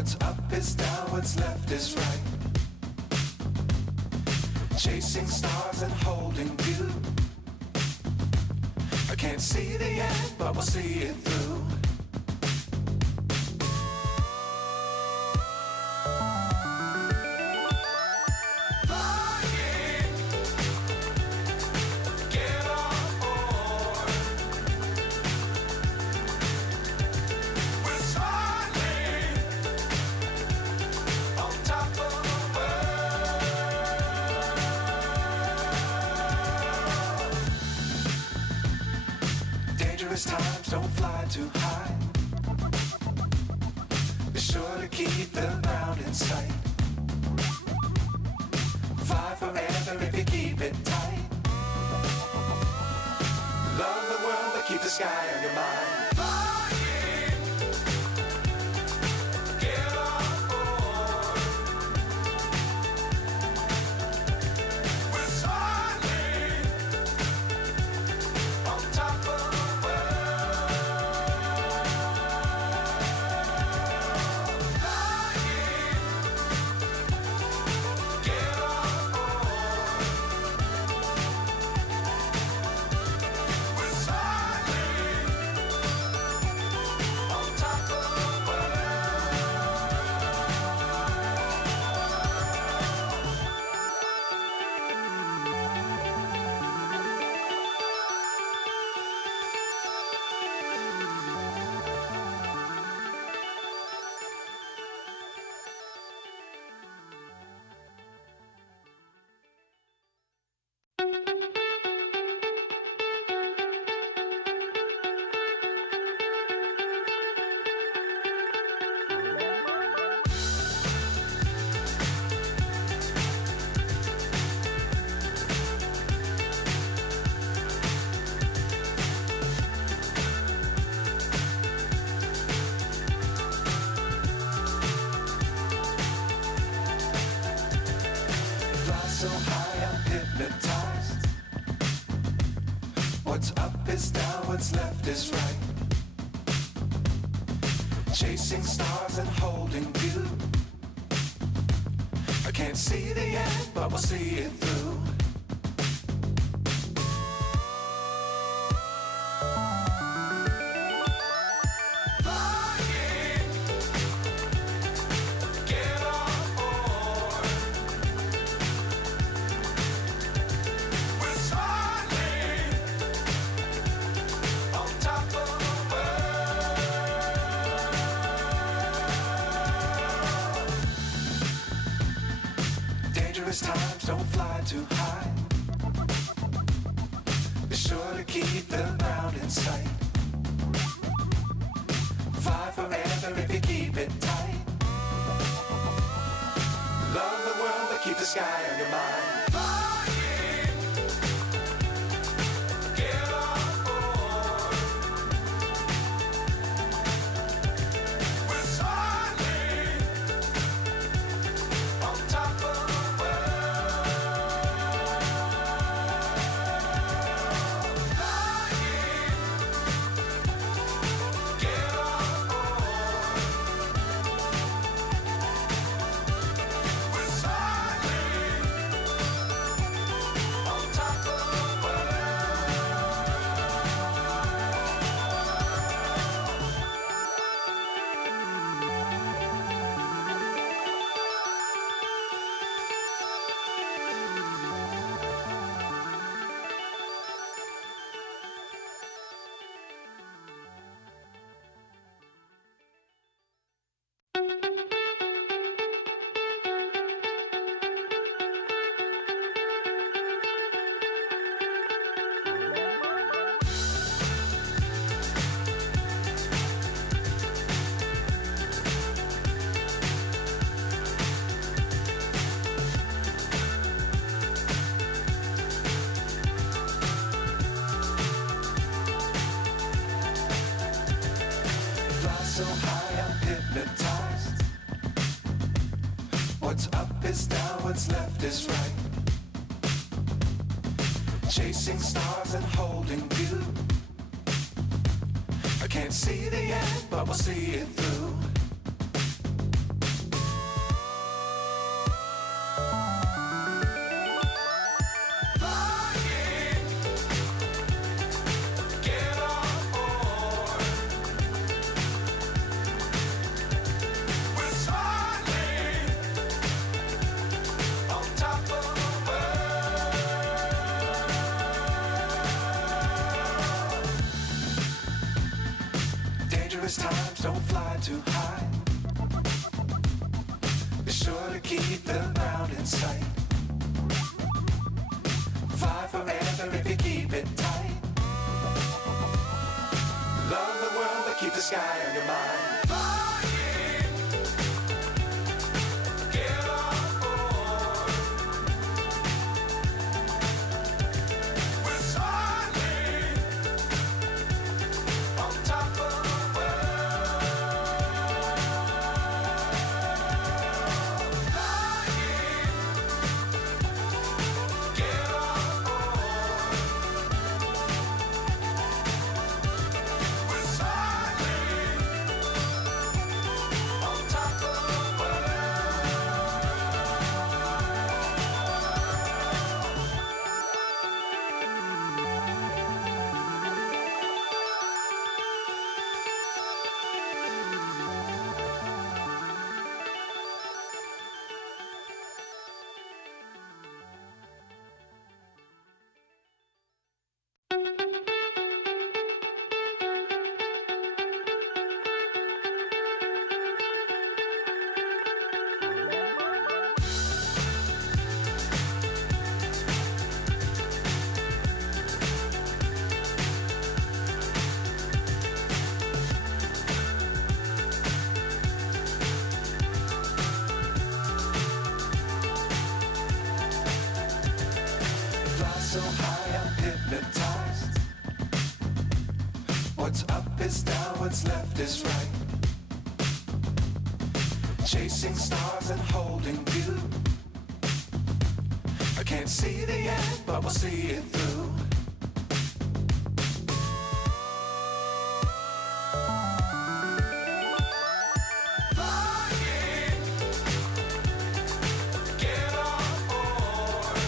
What's up is down, what's left is right. Chasing stars and holding you. I can't see the end, but we'll see it through. Times don't fly too high. Be sure to keep the ground in sight. Fly forever if you keep it tight. Love the world but keep the sky on your mind. So high I'm hypnotized. What's up is down, what's left is right. Chasing stars and holding you. I can't see the end, but we'll see it through. Times don't fly too high. Be sure to keep the ground in sight. Fly forever if you keep it tight. Love the world but keep the sky on your mind. So high I'm hypnotized. What's up is down, what's left is right. Chasing stars and holding you. I can't see the end, but we'll see it through. times don't fly too high. Be sure to keep the ground in sight. Fly forever if you keep it tight. Love the world, but keep the sky on your mind. Flying, get on board. We're soaring on top of the world. Flying, get on board. We're soaring on top of the world. Fly so high, I'm hypnotized. What's up is down, what's left is right. Chasing stars and holding you. I can't see the end, but we'll see it through. Flying, get on board.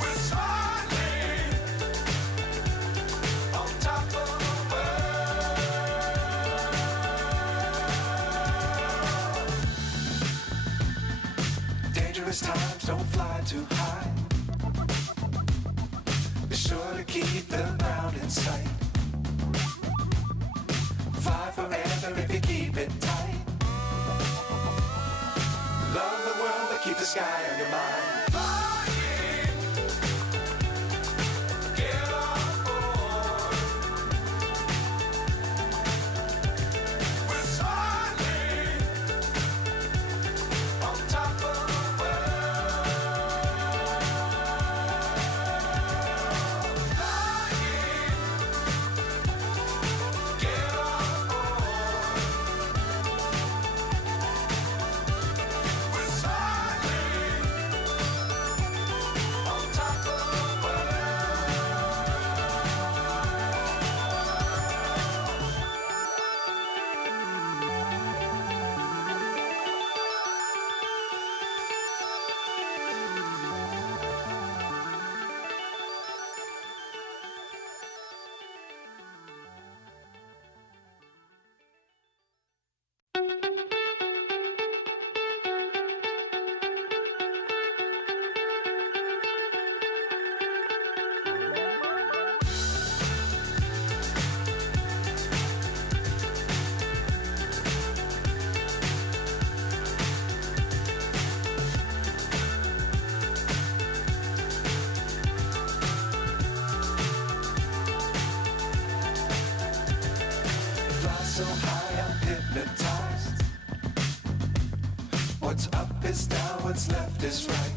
We're soaring on top of the world. Dangerous times don't fly too high. Be sure to keep the ground in sight. Fly forever if you keep it tight. Love the world, but keep the sky on your mind. Flying, get on board. We're soaring on top of the world. Flying, get on board. We're soaring on top of the world. Fly so high, I'm hypnotized. What's up is down, what's left is right.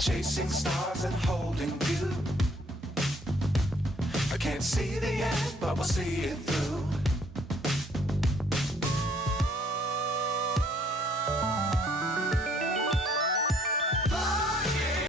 Chasing stars and holding you. I can't see the end, but we'll see it through.